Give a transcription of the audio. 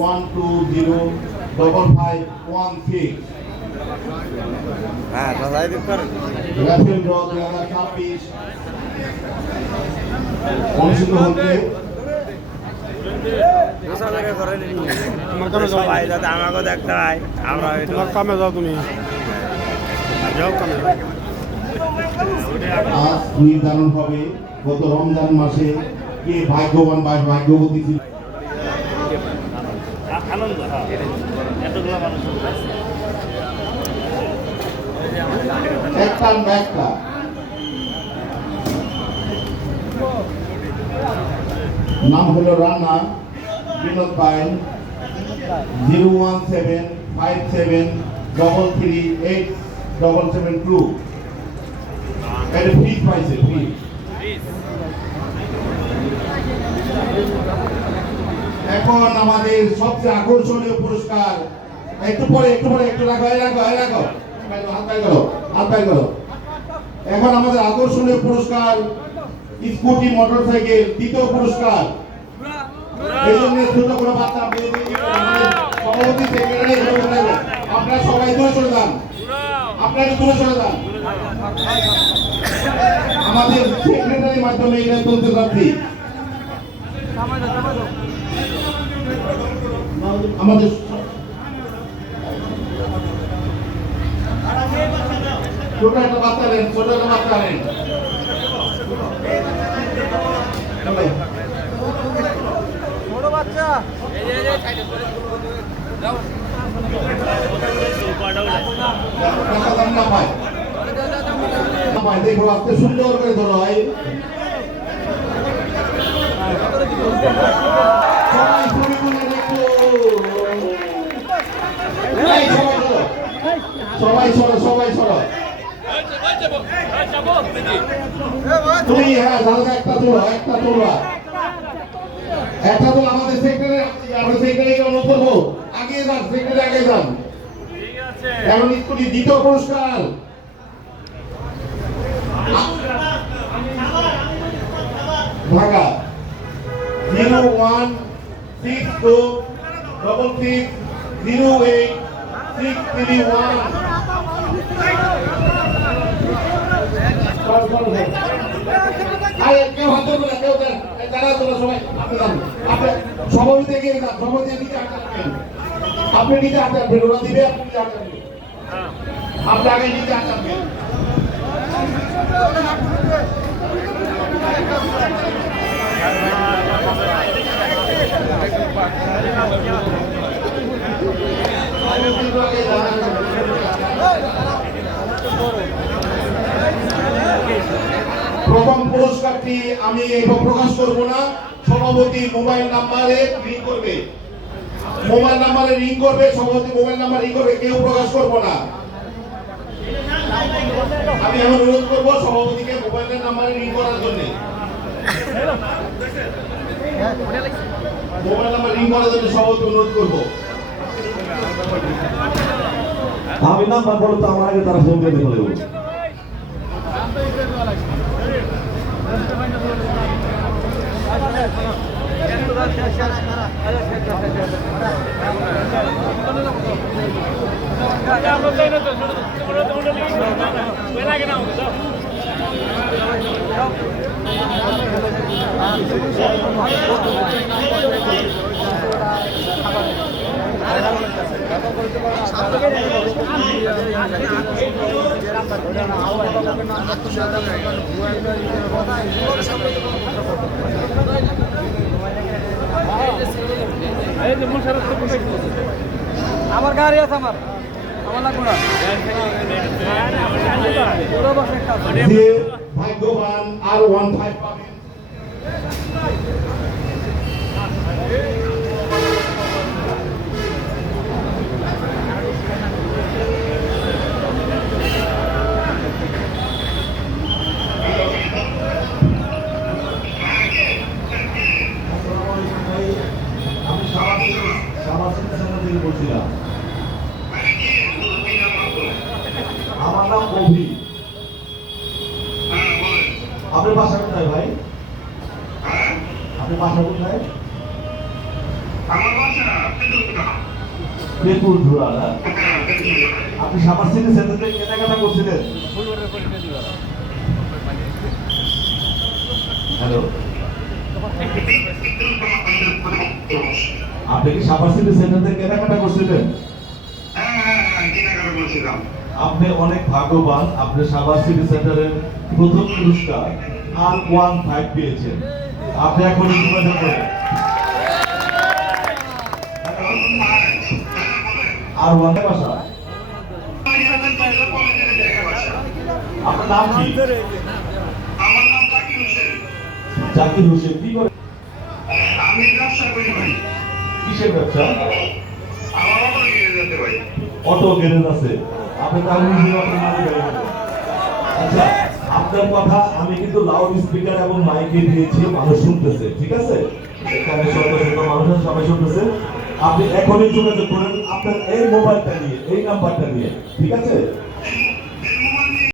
1205516। হ্যাঁ দাদাই দিতে পারেন। রাফেল ড্র 2026 অনুষ্ঠিত হচ্ছে। আমাকে দেখতে হয়, আমরা তোমার কামে যাও, তুমি যাও কামে যাও। আজ নির্ধারণ হবে গত রমজান মাসে কে ভাগ্যবান বা ভাগ্যবতী ছিল। আনন্দ এতগুলো মানুষ একটা নাম হলো রানা বিনোদ পাইল 01757338772। এটা ফ্রিজ পাইছে ফ্রিজ। এখন আমাদের সবচেয়ে আকর্ষণীয় পুরস্কার, একটু পরে একটু রাখো হাত পাই করো। এখন আমাদের আকর্ষণীয় পুরস্কার স্কুটি মোটরসাইকেল, দ্বিতীয় পুরস্কার। এই জন্য ছোট কোনো বাচ্চা সভাপতি সেক্রেটারি আপনারা সবাই দূরে চলে যান, আমাদের সেক্রেটারির মাধ্যমে এটা তুলতে যাচ্ছি। আমাদের ছোট একটা বাচ্চা নেন। দেখো আজকে সুন্দর করে ধরো হয়। সবাই সরো। তুমি হ্যাঁ দাদা একটা তোলো আমাদের সেক্রেটারিকে অনুরোধ করবো আগে যান, সেক্রেটারি আগে যান। এখন স্কুটি দ্বিতীয় পুরস্কার ঢাকা 01626608631। কেউ হাত ধরবে না, কেউ যারা তোমরা সবাই সভাপতি এগিয়ে যান, সভাপতি নিচে হাত রাখবেন। আপনি নিচে হাত রাখবেন, ওরা দিবে আপনি নিচে হাত রাখবেন। আপনি আগে নিচে হাত রাখবেন। প্রথম পুরস্কারটি আমি প্রকাশ করব না, সভাপতি মোবাইল নাম্বারে রিং করবে, সভাপতি মোবাইল নাম্বার রিং করবে, কেউ প্রকাশ করব না। আমি এখন অনুরোধ করবো সভাপতিকে মোবাইলের নাম্বারে রিং করার জন্য, সভাপতি অনুরোধ করবো। আমি নাম্বার বলো তো, আমার আগে তারা ফোন করে বলে দেবো। আমার গাড়ি আছে, আমার লাগবে না। ভাগ্যবান R15 পাবেন। বলছিলাম আমার নাম অভি। আপনার বাসা কোথায় ভাই? আপনার বাসা কোথায়? আমার বাসা পেপুর ধুরা না? আপনি সামার সিটি সেন্টার থেকে কেনাকাটা করছিলেন? হ্যালো, আপনি কি সামার সিটি সেন্টার থেকে কেনাকাটা করছিলেন? আপনি অনেক ভাগ্যবান, আপনি সাভার সিটি সেন্টারের প্রথম পুরস্কার R15 পেয়েছেন। আপনি এখন যোগাযোগ করেন। R1 বাসা। আপনার নাম কি? আমার নাম জাকির হোসেন। জাকির হোসেন। কি করে? আমি ব্যবসা করি ভাই। কিসের ব্যবসা? আমার অটো কিনে যেতে ভাই। অটো গ্যারেজ আছে। আপনি তাহলে নিজে অটো মালিক হয়ে গেলেন। আচ্ছা, আপনার কথা আমি কিন্তু লাউড স্পিকার এবং মাইকে দিয়েছি, মানুষ শুনতেছে, ঠিক আছে? এখানে শত শত মানুষ আছে, সবাই শুনতেছে। আপনি এখনই যোগাযোগ করেন আপনার এই মোবাইলটা নিয়ে, এই নাম্বারটা নিয়ে, ঠিক আছে?